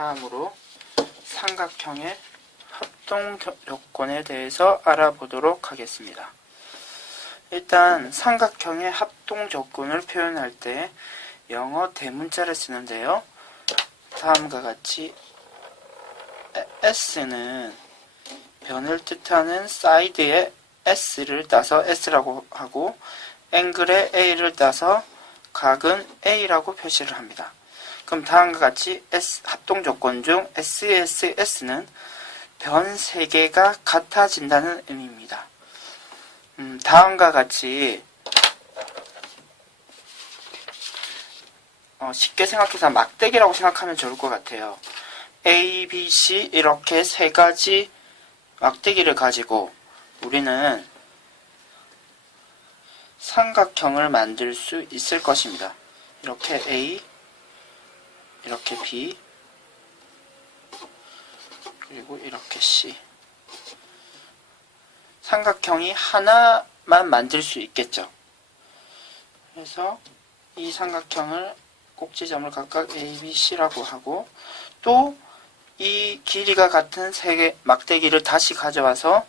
다음으로 삼각형의 합동 조건에 대해서 알아보도록 하겠습니다. 일단 삼각형의 합동 조건을 표현할 때 영어 대문자를 쓰는데요. 다음과 같이 S는 변을 뜻하는 사이드에 S를 따서 S라고 하고 앵글에 A를 따서 각은 A라고 표시를 합니다. 그럼 다음과 같이 합동 조건 중 SSS는 변 3개가 같아진다는 의미입니다. 다음과 같이 쉽게 생각해서 막대기라고 생각하면 좋을 것 같아요. A, B, C 이렇게 3가지 막대기를 가지고 우리는 삼각형을 만들 수 있을 것입니다. 이렇게 A, 이렇게 B, 그리고 이렇게 C. 삼각형이 하나만 만들 수 있겠죠. 그래서 이 삼각형을 꼭지점을 각각 A, B, C라고 하고 또 이 길이가 같은 3개 막대기를 다시 가져와서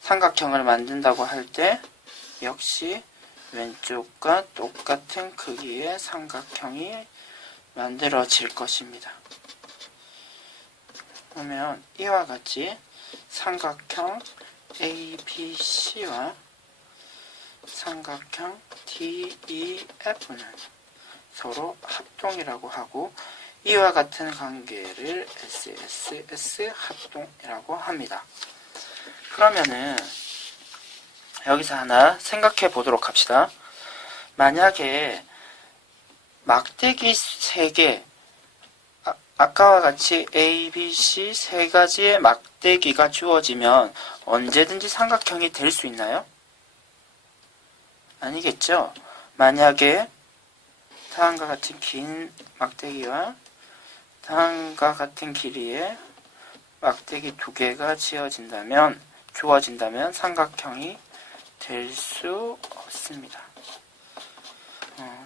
삼각형을 만든다고 할 때 역시 왼쪽과 똑같은 크기의 삼각형이 만들어질 것입니다. 그러면 이와 같이 삼각형 ABC와 삼각형 DEF는 서로 합동이라고 하고 이와 같은 관계를 SSS 합동이라고 합니다. 그러면은 여기서 하나 생각해 보도록 합시다. 만약에 막대기 3개, 아까와 같이 A, B, C 3가지의 막대기가 주어지면 언제든지 삼각형이 될 수 있나요? 아니겠죠? 만약에 다음과 같은 긴 막대기와 다음과 같은 길이의 막대기 2개가 주어진다면 삼각형이 될 수 없습니다.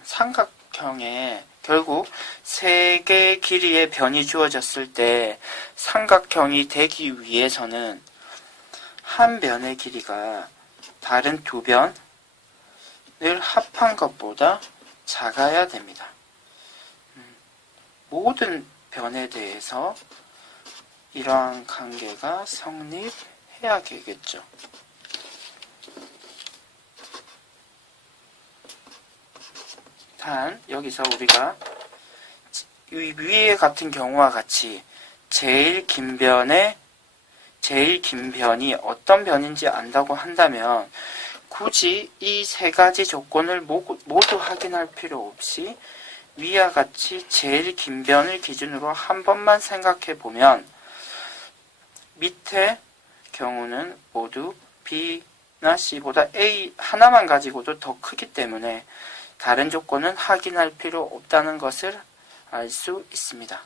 삼각형에 결국 3개의 길이의 변이 주어졌을 때 삼각형이 되기 위해서는 한 변의 길이가 다른 2변을 합한 것보다 작아야 됩니다. 모든 변에 대해서 이러한 관계가 성립해야 되겠죠. 단 여기서 우리가 위에 같은 경우와 같이 제일 긴 변이 어떤 변인지 안다고 한다면 굳이 이 3가지 조건을 모두 확인할 필요 없이 위와 같이 제일 긴 변을 기준으로 한 번만 생각해 보면 밑에 경우는 모두 B나 C보다 A 하나만 가지고도 더 크기 때문에 다른 조건은 확인할 필요 없다는 것을 알 수 있습니다.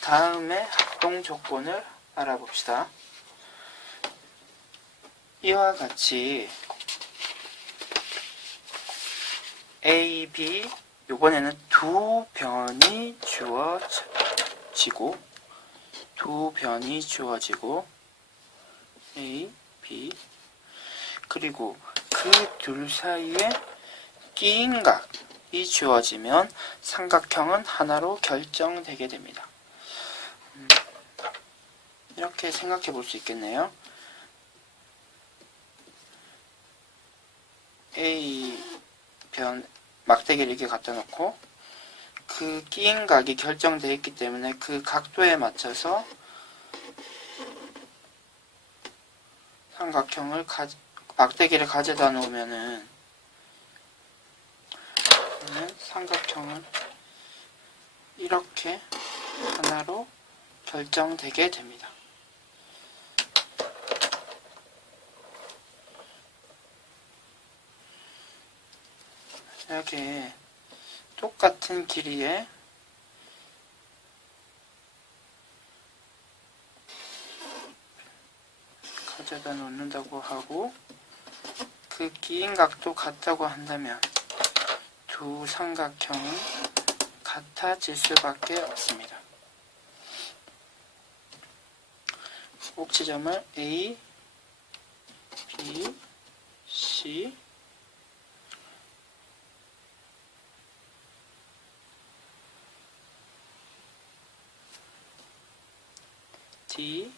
다음에 합동 조건을 알아봅시다. 이와 같이 A, B 이번에는 2변이 주어지고 A, B 그리고 그 둘 사이에 끼인 각이 주어지면 삼각형은 하나로 결정되게 됩니다. 이렇게 생각해 볼 수 있겠네요. A 변 막대기를 이렇게 갖다 놓고 그 끼인 각이 결정되어 있기 때문에 그 각도에 맞춰서 삼각형을 막대기를 가져다 놓으면은 삼각형은 이렇게 하나로 결정되게 됩니다. 이렇게 똑같은 길이에 가져다 놓는다고 하고 그 끼인 각도 같다고 한다면 두 삼각형은 같아질 수밖에 없습니다. 꼭지점을 A, B, C, D,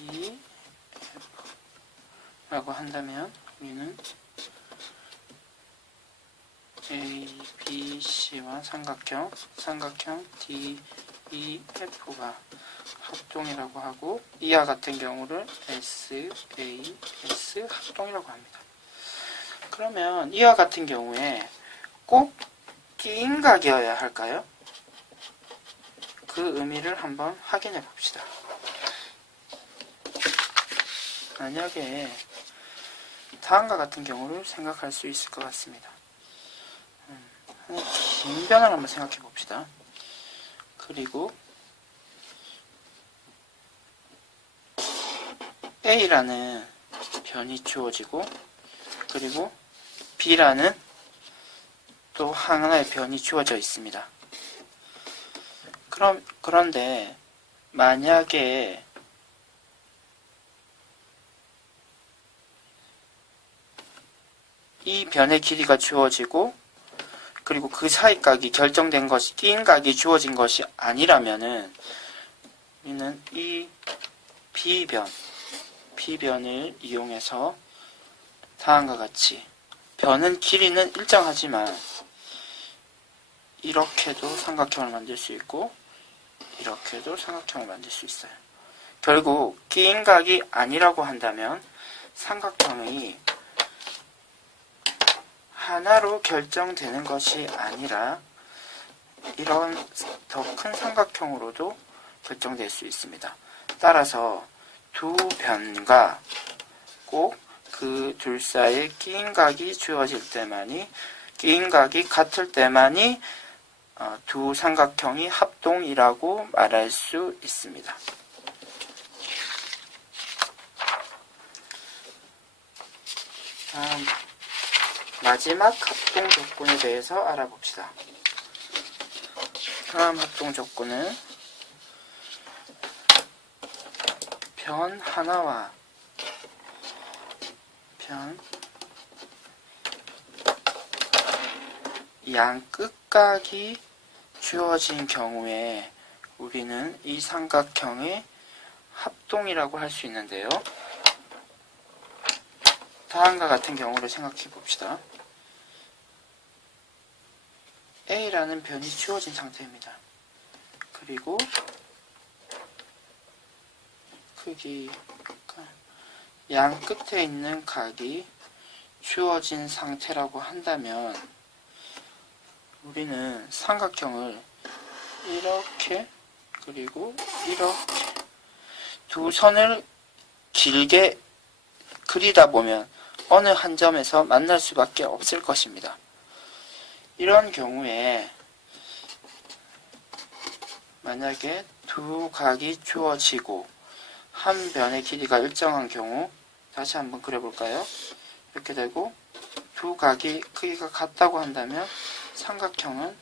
E, F 라고 한다면 우리는 A, B, C와 삼각형 D, E, F가 합동이라고 하고 이와 같은 경우를 S, A, S 합동이라고 합니다. 그러면 이와 같은 경우에 꼭 끼인각이어야 할까요? 그 의미를 한번 확인해 봅시다. 만약에 다음과 같은 경우를 생각할 수 있을 것 같습니다. 긴 변을 한번 생각해 봅시다. 그리고 A라는 변이 주어지고 그리고 B라는 또 하나의 변이 주어져 있습니다. 그런데 만약에 이 변의 길이가 주어지고 그리고 그 사이 각이 결정된 것이 끼인 각이 주어진 것이 아니라면은 우리는 이 B변을 이용해서 다음과 같이 변은 길이는 일정하지만 이렇게도 삼각형을 만들 수 있고 이렇게도 삼각형을 만들 수 있어요. 결국 끼인 각이 아니라고 한다면 삼각형이 하나로 결정되는 것이 아니라 이런 더 큰 삼각형으로도 결정될 수 있습니다. 따라서 두 변과 꼭 그 둘 사이에 끼인각이 주어질 때만이 끼인각이 같을 때만이 두 삼각형이 합동이라고 말할 수 있습니다. 다음 마지막 합동 조건에 대해서 알아봅시다. 다음 합동 조건은 변 하나와 변 양 끝각이 주어진 경우에 우리는 이 삼각형의 합동이라고 할 수 있는데요. 다음과 같은 경우를 생각해 봅시다. A라는 변이 주어진 상태입니다. 그리고 크기가 양 끝에 있는 각이 주어진 상태라고 한다면 우리는 삼각형을 이렇게 그리고 이렇게 두 선을 길게 그리다 보면 어느 한 점에서 만날 수밖에 없을 것입니다. 이런 경우에 만약에 두 각이 주어지고 한 변의 길이가 일정한 경우 다시 한번 그려볼까요? 이렇게 되고 두 각이 크기가 같다고 한다면 삼각형은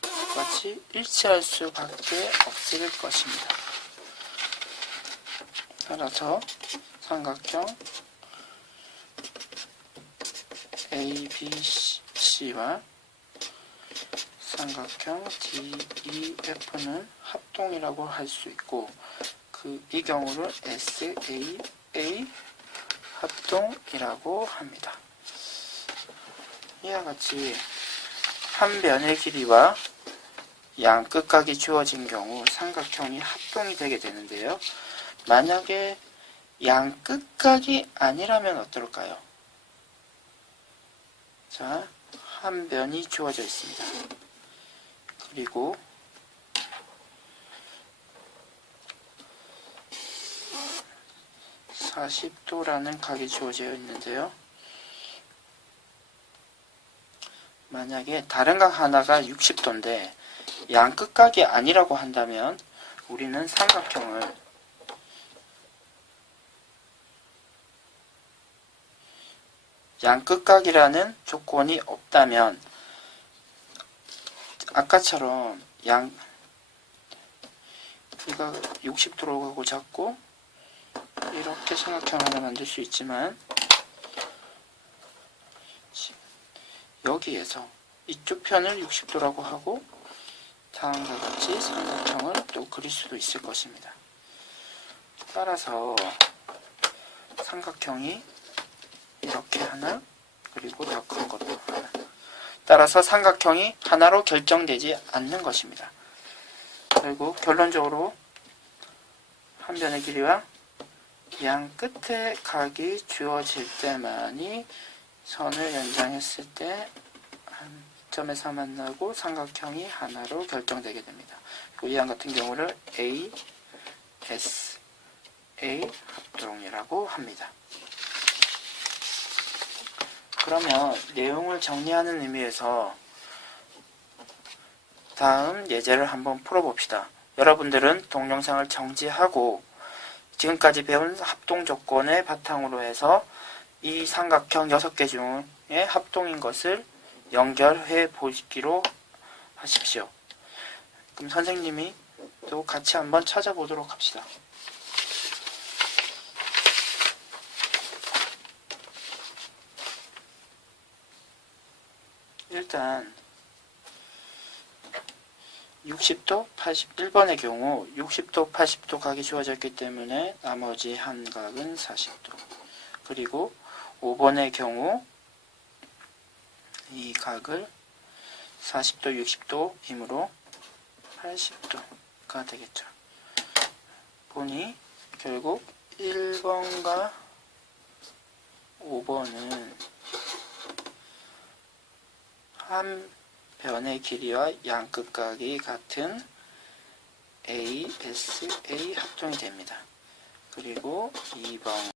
똑같이 일치할 수밖에 없을 것입니다. 따라서 삼각형 ABC와 삼각형 DEF는 합동이라고 할 수 있고 이 경우를 SAA 합동이라고 합니다. 이와 같이 한 변의 길이와 양 끝각이 주어진 경우 삼각형이 합동이 되게 되는데요. 만약에 양 끝각이 아니라면 어떨까요? 자, 한 변이 주어져 있습니다. 그리고 (40도)라는 각이 주어져 있는데요. 만약에 다른 각 하나가 60도인데 양 끝각이 아니라고 한다면 우리는 삼각형을 양끝각이라는 조건이 없다면 아까처럼 이가 60도로 가고 잡고 이렇게 삼각형을 하나 만들 수 있지만 여기에서 이쪽 편을 60도라고 하고 다음과 같이 삼각형을 또 그릴 수도 있을 것입니다. 따라서 삼각형이 이렇게 하나, 그리고 더 큰 것도 하나. 따라서 삼각형이 하나로 결정되지 않는 것입니다. 그리고 결론적으로 한 변의 길이와 양 끝에 각이 주어질 때만이 선을 연장했을 때 한 점에서 만나고 삼각형이 하나로 결정되게 됩니다. 그리고 이항 같은 경우를 A, S, A 합동이라고 합니다. 그러면 내용을 정리하는 의미에서 다음 예제를 한번 풀어봅시다. 여러분들은 동영상을 정지하고 지금까지 배운 합동 조건을 바탕으로 해서 이 삼각형 6개 중에 합동인 것을 연결해 보기로 하십시오. 그럼 선생님이 또 같이 한번 찾아보도록 합시다. 일단 60도, 1번의 경우 60도, 80도 각이 주어졌기 때문에 나머지 한 각은 40도. 그리고 5번의 경우 이 각을 40도, 60도이므로 80도가 되겠죠. 보니 결국 1번과 5번은 한 변의 길이와 양끝각이 같은 A, S, A 합동이 됩니다. 그리고 2번